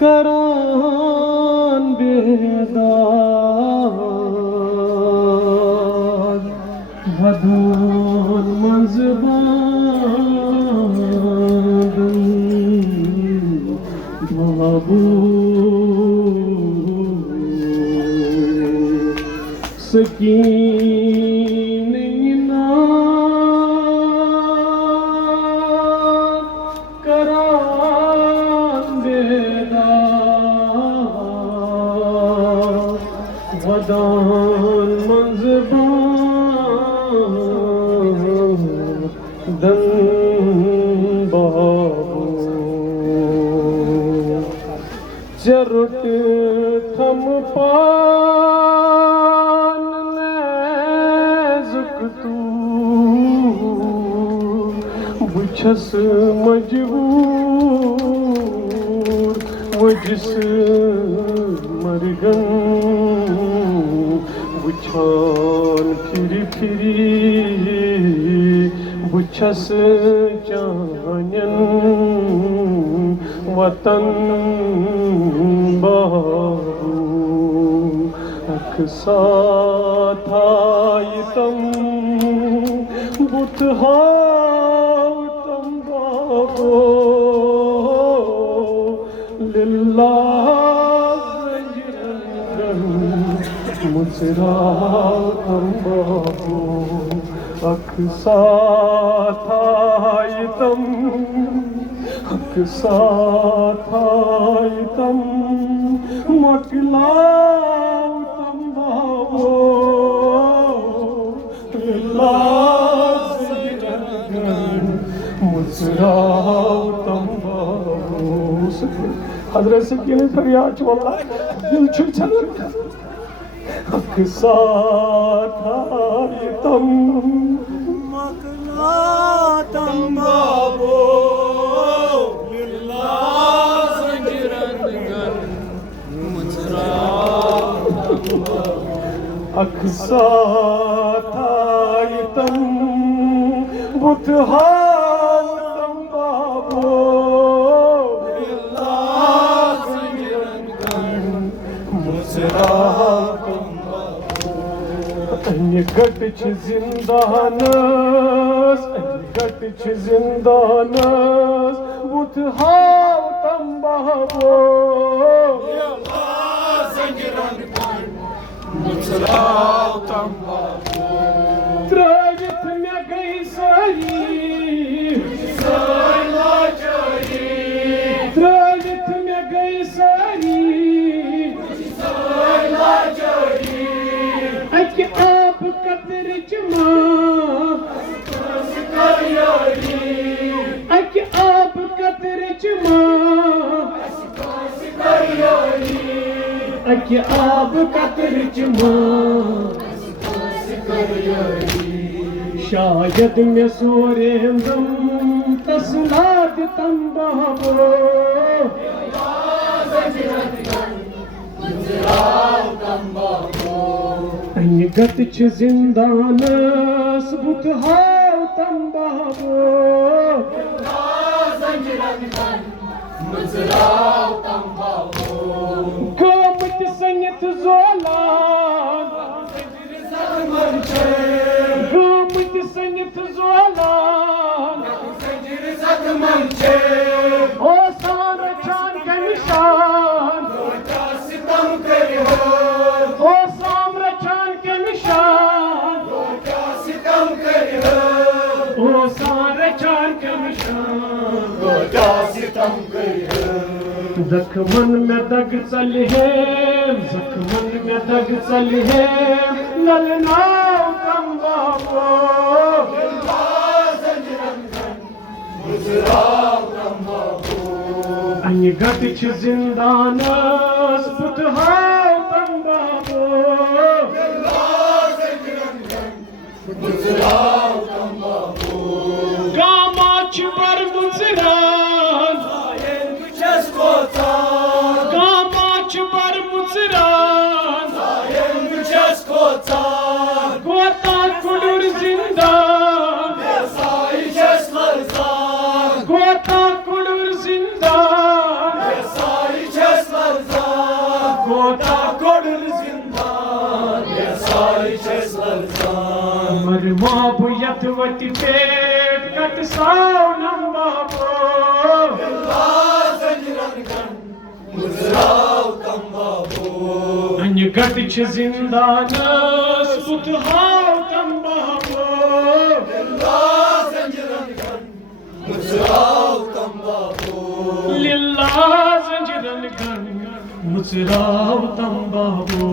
करان बेदाद वदून मंजबादन महबूब सकीन इना करान बेदाद वदान मंजबादन चरुट थम पान नेज़ुक तू बुछस मजबूर वजिस मरगन बुछान फिरी फिरी बुछस चानन वतन बाबू अख साथायतम बुतहातम बाबू लिल्लाह रंजन मुसरातम बाबू अख साथायतम साथायतम मकलातम बाबो मुसरातम बाबो हजरत से क्यों फरियाद वाला दिल छुछल हक साथायतम मकलातम बाबो अक्साथायतम बुतहातम बाबो मुसरातम बाबो गट छ जिंदानस गट छ जिंदानस बुतहातम बाबो मुसरातम बाबो त्रयत में गई सारी लाचारी त्रयत में गई सारी लाचारी अके आप कतर जमा अके आप कतर जमा अके आब कतर जमा शायद में सोरे दम तसलात तम बाबो गत छ जिंदानस बुतहाव तम बाबो गोमत संयत जोलान गोमत संयत जोलान ओ सारा चान का निशान ओ सामरा चान के निशान ओ सारा चान के निशान जख्मन में दग चल है जख्मन में दग चल है ललनाओ कम बाबो अन्य गट छ जिंदानस बुतहाव तम बाबो गामा छ बर मुजरान गामा छ बर मुजरान गोता कुडुर जिंदान गोता कुडुर जिंदान कमर मोहब्बत वत पेट कट सावनम बाबो अन्य गट छ जिंदानस पुत हाव तम बाबो लिल्ला जंजरन गन मुजराव तम बाबो